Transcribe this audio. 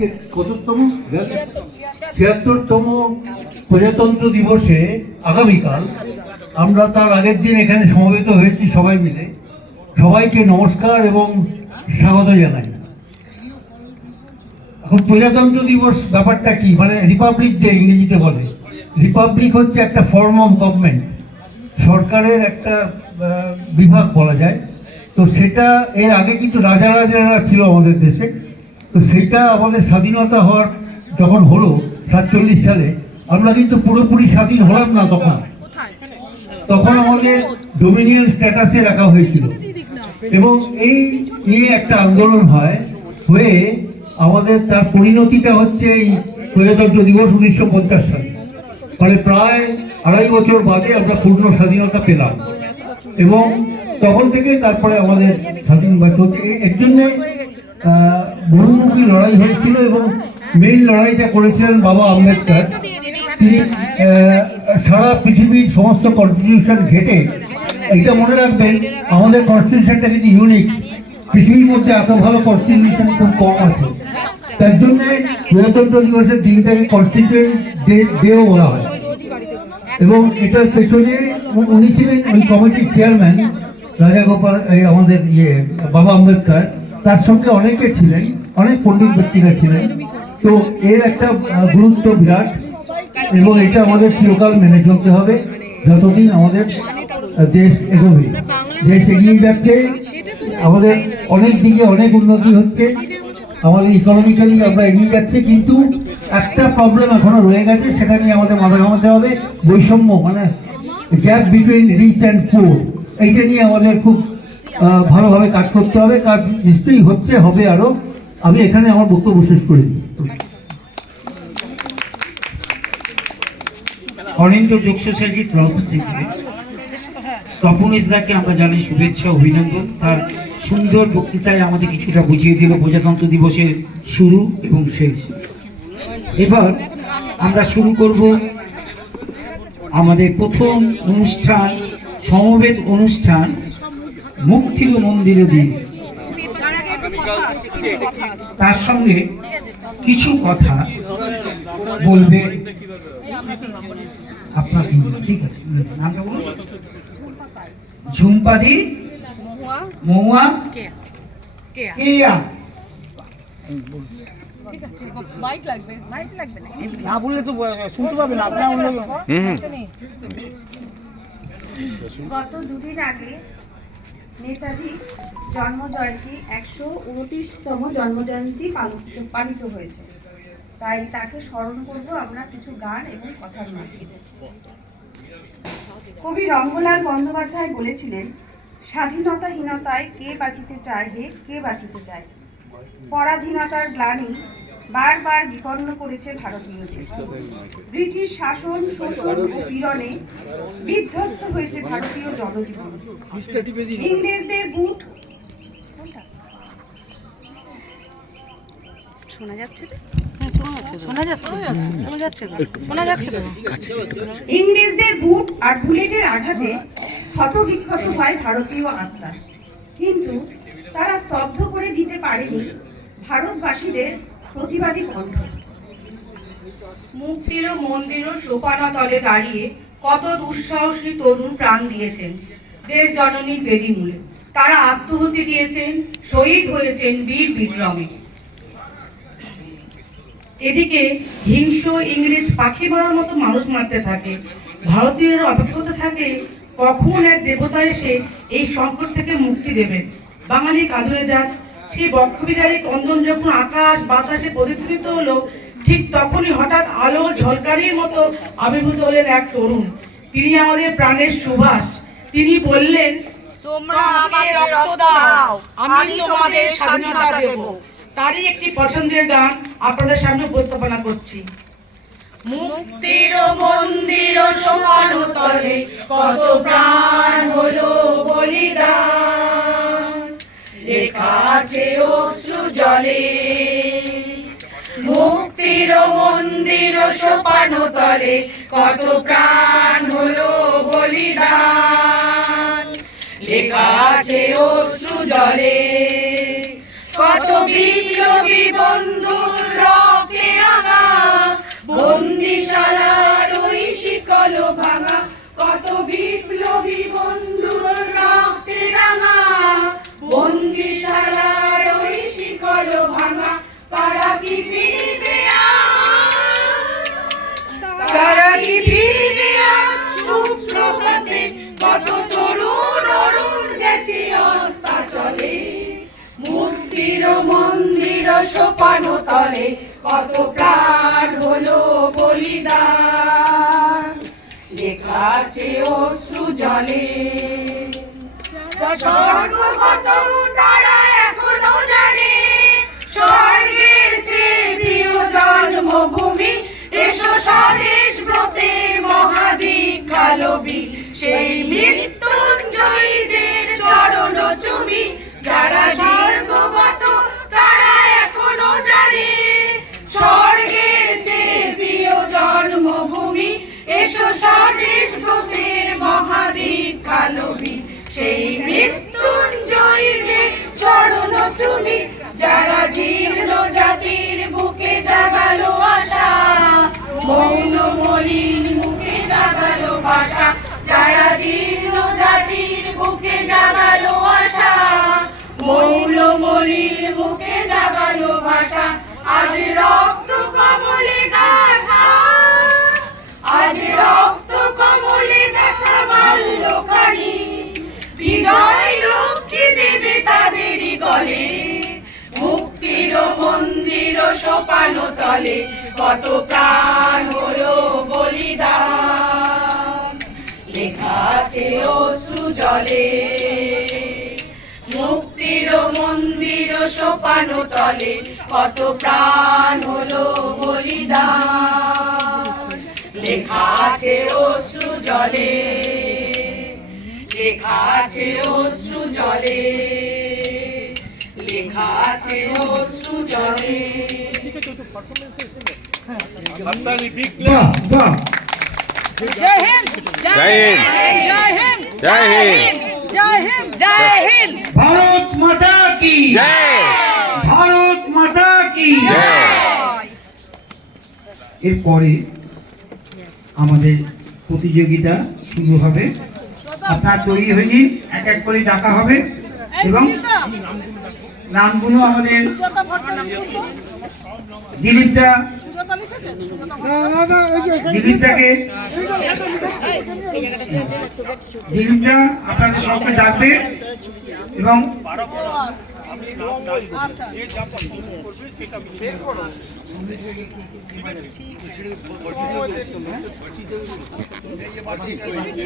আজকে কততম 76তম প্রজাতন্ত্র দিবসে আগামীকাল আমরা তার আগের দিন এখানে সমবেত হয়েছি সবাই মিলে। সবাইকে নমস্কার এবং স্বাগত জানাই। এখন প্রজাতন্ত্র দিবস ব্যাপারটা কি, মানে রিপাবলিক ডে ইংরেজিতে বলে। রিপাবলিক হচ্ছে একটা ফর্ম অফ গভর্নমেন্ট, সরকারের একটা বিভাগ বলা যায়। তো সেটা এর আগে কিন্তু রাজা রাজারা ছিল আমাদের দেশে। তো সেটা আমাদের স্বাধীনতা হওয়ার যখন হলো 47 সালে, আমরা কিন্তু পুরোপুরি স্বাধীন হলাম না। তখন আমাদের ডোমিনিয়ন স্ট্যাটাসে রাখা হয়েছিল এবং এই নিয়ে একটা আন্দোলন হয়ে আমাদের তার পরিণতিটা হচ্ছে এই প্রজাতন্ত্র দিবস 1950 সালে। মানে প্রায় 2.5 বছর বাদে আমরা পূর্ণ স্বাধীনতা পেলাম এবং তখন থেকে তারপরে আমাদের স্বাধীন এর জন্যে বহুমুখী লড়াই হয়েছিল এবং মেইন লড়াইটা করেছিলেন বাবা আম্বেদকর। তিনি সারা পৃথিবীর সমস্ত কনস্টিটিউশন ঘেটে, এটা মনে রাখবেন আমাদের কনস্টিটিউশনটা কিন্তু ইউনিক, পৃথিবীর মধ্যে এত ভালো কনস্টিটিউশন খুব কম আছে। তার জন্য প্রজাতন্ত্র দিবসের দিনটাকে কনস্টিটিউয়েন্ট ডেও বলা হয় এবং এটার পেছনে উনি ছিলেন ওই কমিটির চেয়ারম্যান রাজাগোপাল, আমাদের বাবা আম্বেদকর। তার সঙ্গে অনেকে ছিলেন, অনেক পণ্ডিত ব্যক্তিরা ছিলেন। তো এর একটা গুরুত্ব বিরাট এবং এটা আমাদের চিরকাল মেনে চলতে হবে যতদিন আমাদের দেশ এগোবে। দেশ এগিয়ে যাচ্ছে, আমাদের অনেক দিকে অনেক উন্নতি হচ্ছে, আমাদের ইকোনমিক্যালি আমরা এগিয়ে যাচ্ছি। কিন্তু একটা প্রবলেম এখনো রয়ে গেছে, সেটা নিয়ে আমাদের মাথা ঘামাতে হবে। বৈষম্য, মানে gap between rich and poor, এইটা নিয়ে আমাদের খুব ভালোভাবে কাজ করতে হবে। কাজ নিশ্চয়ই হচ্ছে, হবে আরো। আমি এখানে আমার বক্তব্য শেষ করে দিই। অনিন্দ যোগ সোসাইটির তরফ থেকে তপন ইসলামকে আমরা জানাই শুভেচ্ছা, অভিনন্দন। তার সুন্দর বক্তৃতায় আমাদের কিছুটা বুঝিয়ে দিল প্রজাতন্ত্র দিবসের শুরু এবং শেষ। এবার আমরা শুরু করব আমাদের প্রথম অনুষ্ঠান, সমবেত অনুষ্ঠান মুক্তির মন্দির দিয়ে। তার সঙ্গে কিছু কথা বলবে আপনার, ঠিক আছে, নামটা বলুন। ঝুম্পাদি মহুয়া কেয়া। না বললে তো শুনতে পাবে না। গত দুদিন আগে নেতাজি জন্মজয়ন্তী 129তম জন্মজয়ন্তী পালিত হয়েছে। তাই তাকে স্মরণ করব আমরা কিছু গান এবং কথার মাধ্যমে। কবি রঙ্গলাল বন্দ্যোপাধ্যায় বলেছিলেন, স্বাধীনতাহীনতায় কে বাঁচিতে চায় হে, কে বাঁচিতে চায়। পরাধীনতার গ্লানি বারবার বিপন্ন করেছে ভারতীয়দের। ব্রিটিশ শাসন, শোষণ ও পীড়নে বিধ্বস্ত হয়েছে ভারতীয় জনজীবন। ইংরেজদের বুট শোনা যাচ্ছে, ইংরেজদের বুট আর বুলেটের আঘাতে ক্ষতবিক্ষত হয় ভারতীয় আত্মা। কিন্তু তারা স্তব্ধ করে দিতে পারেনি ভারতবাসীদের প্রতিবাদী কণ্ঠ। মুক্তির মন্দির সোপানতলে দাঁড়িয়ে কত দুঃসাহসী তরুণ প্রাণ দিয়েছেন দেশ জননীর বেদি মূলে। তারা আত্মহুতি দিয়েছেন, শহীদ হয়েছেন বীর বিক্রমে। এদিকে হিংস্র ইংরেজ পাখি মারার মতো মানুষ মারতে থাকে। ভারতীয়রা অপেক্ষা থাকে কখন এক দেবতা এসে এই সংকট থেকে মুক্তি দেবেন। বাঙালি কাঁদুয়ে যাক। সেই বক্ষবিদারী কন্দন যখন আকাশ বাতাসে প্রতিধ্বনিত হলো, ঠিক তখনই হঠাৎ আলো ঝলকারির মতো আবির্ভূত হলেন এক তরুণ। তিনি আমাদের প্রাণের সুভাষ। তিনি বললেন, তোমরা আমাকে রক্ত দাও, আমি তোমাদের স্বাধীনতা দেব। তারই একটি পছন্দের গান আপনাদের সামনে উপস্থাপনা করছি। মুক্তির মন্দির সোপানতলে কত প্রাণ হলো বলিদান, লেখা আছে অশ্রু জলে। মুক্তির মন্দির সোপানতলে কত প্রাণ হলো বলিদান, লেখা আছে অশ্রু জলে। কত বিপ্লবী বন্ধুর কি ফিরবে আজ? তারা কি ফিরবে আজ? সুপ্রভাতে কত তরুণ অরুণ গেছে অস্তাচলে, মুক্তির মন্দির সোপানো তলে কত প্রাণ হলো বলিদান, লেখা আছে অশ্রু জলে। স্বর্গগত তারা এখনো জানে, স্বর্গের চেয়ে প্রিয় জন্মভূমি, এসো স্বদেশ ব্রতে মহাদীক্ষালবি, সেই মৃত্যুঞ্জয়ীদের চরণ চুমি, যারা স্বর্গগত তারা এখনো জানে, স্বর্গের চেয়ে প্রিয় জন্মভূমি, এসো স্বদেশ ব্রতে মহাদীক্ষালবি, সেই মৃত্যুঞ্জয়ীদের চরণ চুমি, যারা জীর্ণ জাতির বুকে জাগালো আশা, মৌন মলিন মুখে জাগালো ভাষা, যারা জীর্ণ জাতির বুকে জাগালো আশা, মৌন মলিন মুখে জাগালো ভাষা, আজ রক্ত কমলে গাথা, আজ রক্ত কমলে দেখা মাল্যখানি, বিজয় লক্ষ্মী দেবে তাদেরই গলে, মুক্তির মন্দির সোপানো তলে কত প্রাণ হলো বলিদান, লেখা আছে অশ্রু জলে, মুক্তির মন্দির সোপানো তলে কত প্রাণ হলো বলিদান, লেখা আছে অশ্রু জলে, লেখা আছে অশ্রু জলে, লেখা আছে অশ্রু জলে। বাহ বাহ, জয় হিন্দ, জয় হিন্দ, জয় হিন্দ, জয় হিন্দ, জয় হিন্দ, জয় হিন্দ। ভারত মাতা কি জয়। ভারত মাতা কি জয়। এরপরে আমাদের প্রতিযোগিতা শুরু হবে। আপনারা তৈরি হয়ে নিন, এক এক করে ডাকা হবে এবং নামগুলো আমাদের দিলীপদা, দিলীপদা আপনাদের সবকে ডাকবে এবং